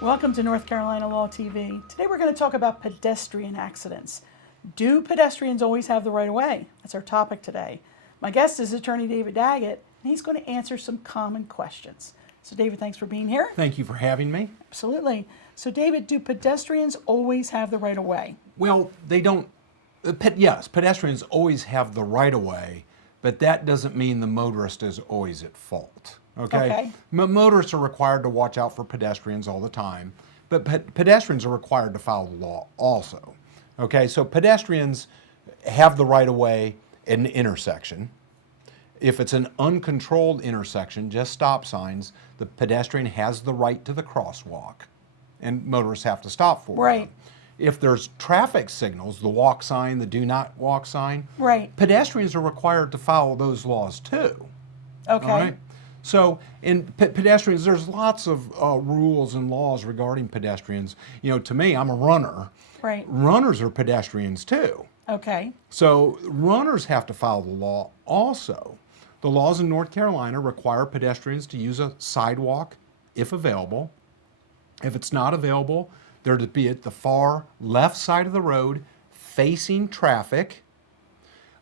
Welcome to North Carolina Law TV. Today we're going to talk about pedestrian accidents. Do pedestrians always have the right of way? That's our topic today. My guest is attorney David Daggett, and he's going to answer some common questions. So David, thanks for being here. Thank you for having me. Absolutely. So David, do pedestrians always have the right of way? Well, they don't. Yes, pedestrians always have the right of way, but that doesn't mean the motorist is always at fault. Okay. Motorists are required to watch out for pedestrians all the time, but pedestrians are required to follow the law also. Okay, so pedestrians have the right of way at an intersection. If it's an uncontrolled intersection, just stop signs, the pedestrian has the right to the crosswalk, and motorists have to stop for Right. them. If there's traffic signals, the walk sign, the do not walk sign, Right. pedestrians are required to follow those laws too. Okay. All right? So in pedestrians, there's lots of rules and laws regarding pedestrians. You know, to me, I'm a runner. Right. Runners are pedestrians too. Okay. So runners have to follow the law also. The laws in North Carolina require pedestrians to use a sidewalk if available. If it's not available, they're to be at the far left side of the road facing traffic.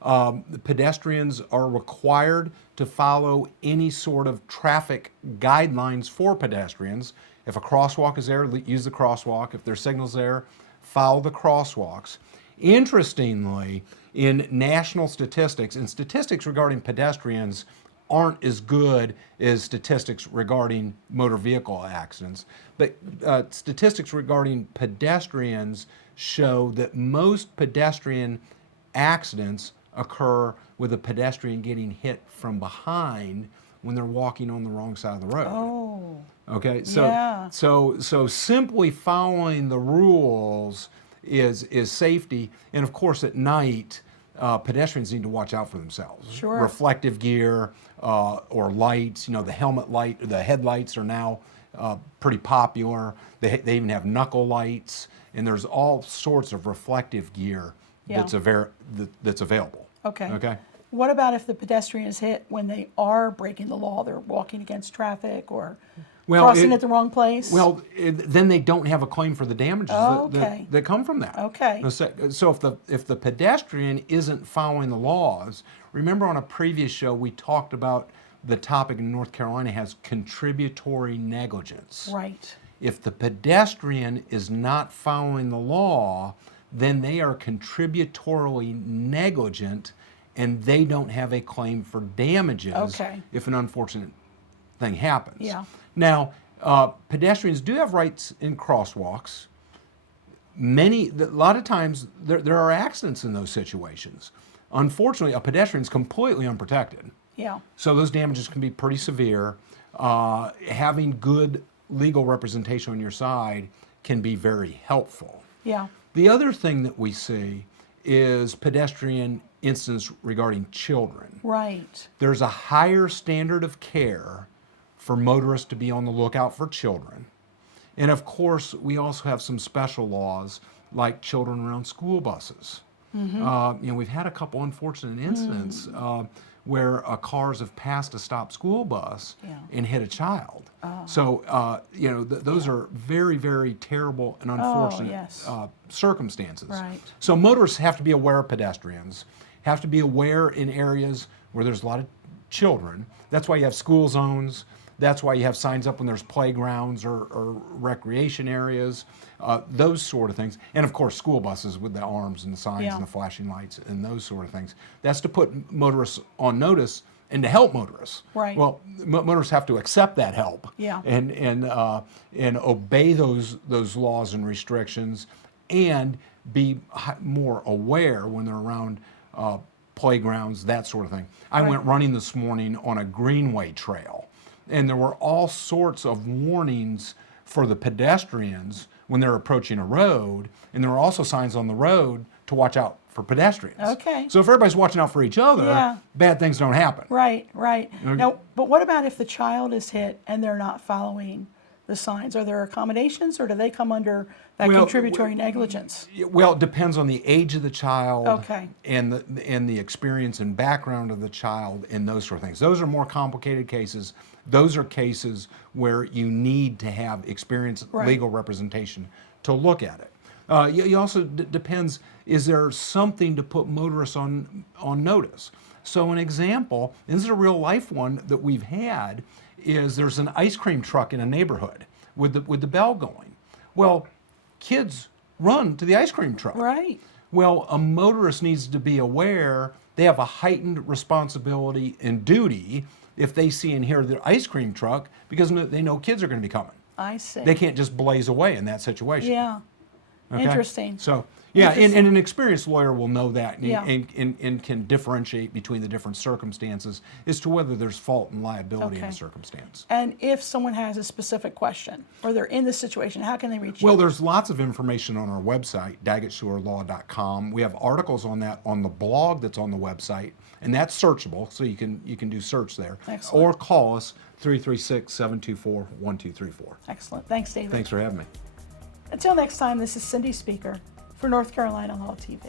The pedestrians are required to follow any sort of traffic guidelines for pedestrians. If a crosswalk is there, use the crosswalk. If there's signals there, follow the crosswalks. Interestingly, in national statistics, and statistics regarding pedestrians aren't as good as statistics regarding motor vehicle accidents, but statistics regarding pedestrians show that most pedestrian accidents occur with a pedestrian getting hit from behind when they're walking on the wrong side of the road. Oh. Okay, so Yeah. so simply following the rules is safety, and of course at night pedestrians need to watch out for themselves. Sure. Reflective gear or lights. You know, the helmet light, the headlights are now pretty popular. They even have knuckle lights, and there's all sorts of reflective gear that's available. Okay. Okay. What about if the pedestrian is hit when they are breaking the law? They're walking against traffic or crossing at the wrong place? Well, then they don't have a claim for the damages that come from that. Okay. So if the pedestrian isn't following the laws, remember on a previous show we talked about the topic in North Carolina has contributory negligence. Right. If the pedestrian is not following the law, then they are contributorily negligent and they don't have a claim for damages if an unfortunate thing happens. Yeah. Now, pedestrians do have rights in crosswalks. A lot of times there are accidents in those situations. Unfortunately, a pedestrian is completely unprotected. Yeah. So those damages can be pretty severe. Having good legal representation on your side can be very helpful. Yeah. The other thing that we see is pedestrian incidents regarding children. Right. There's a higher standard of care for motorists to be on the lookout for children. And of course, we also have some special laws like children around school buses. Mm-hmm. We've had a couple unfortunate incidents where cars have passed a stopped school bus and hit a child. So, those are very, very terrible and unfortunate circumstances. Right. So motorists have to be aware of pedestrians, have to be aware in areas where there's a lot of children. That's why you have school zones. That's why you have signs up when there's playgrounds or recreation areas, those sort of things. And of course, school buses with the arms and the signs and the flashing lights and those sort of things. That's to put motorists on notice and to help motorists. Right. Well, motorists have to accept that help and obey those laws and restrictions and be more aware when they're around playgrounds, that sort of thing. I went running this morning on a greenway trail, and there were all sorts of warnings for the pedestrians when they're approaching a road, and there were also signs on the road to watch out for pedestrians. Okay. So if everybody's watching out for each other, bad things don't happen. Right, right. Okay. Now, but what about if the child is hit and they're not following the signs? Are there accommodations, or do they come under that Well, contributory negligence? Well, it depends on the age of the child, Okay. and the experience and background of the child, and those sort of things. Those are more complicated cases. Those are cases where you need to have experienced Right. legal representation to look at it. You also depends, is there something to put motorists on notice? So an example, and this is a real life one that we've had, is there's an ice cream truck in a neighborhood with the bell going. Well, kids run to the ice cream truck. Right. Well, a motorist needs to be aware they have a heightened responsibility and duty if they see and hear the ice cream truck, because they know kids are going to be coming. I see. They can't just blaze away in that situation. Yeah. Okay? Interesting. So, yeah, Interesting. and an experienced lawyer will know that, and, Yeah. and can differentiate between the different circumstances as to whether there's fault and liability in Okay. the circumstance. And if someone has a specific question, or they're in this situation, how can they reach Well, you? there's lots of information on our website, daggettshulerlaw.com. We have articles on that on the blog that's on the website, and that's searchable, so you can do search there. Excellent. Or call us 336-724-1234. Excellent. Thanks, David. Thanks for having me. Until next time, this is Cindy Speaker for North Carolina Law TV.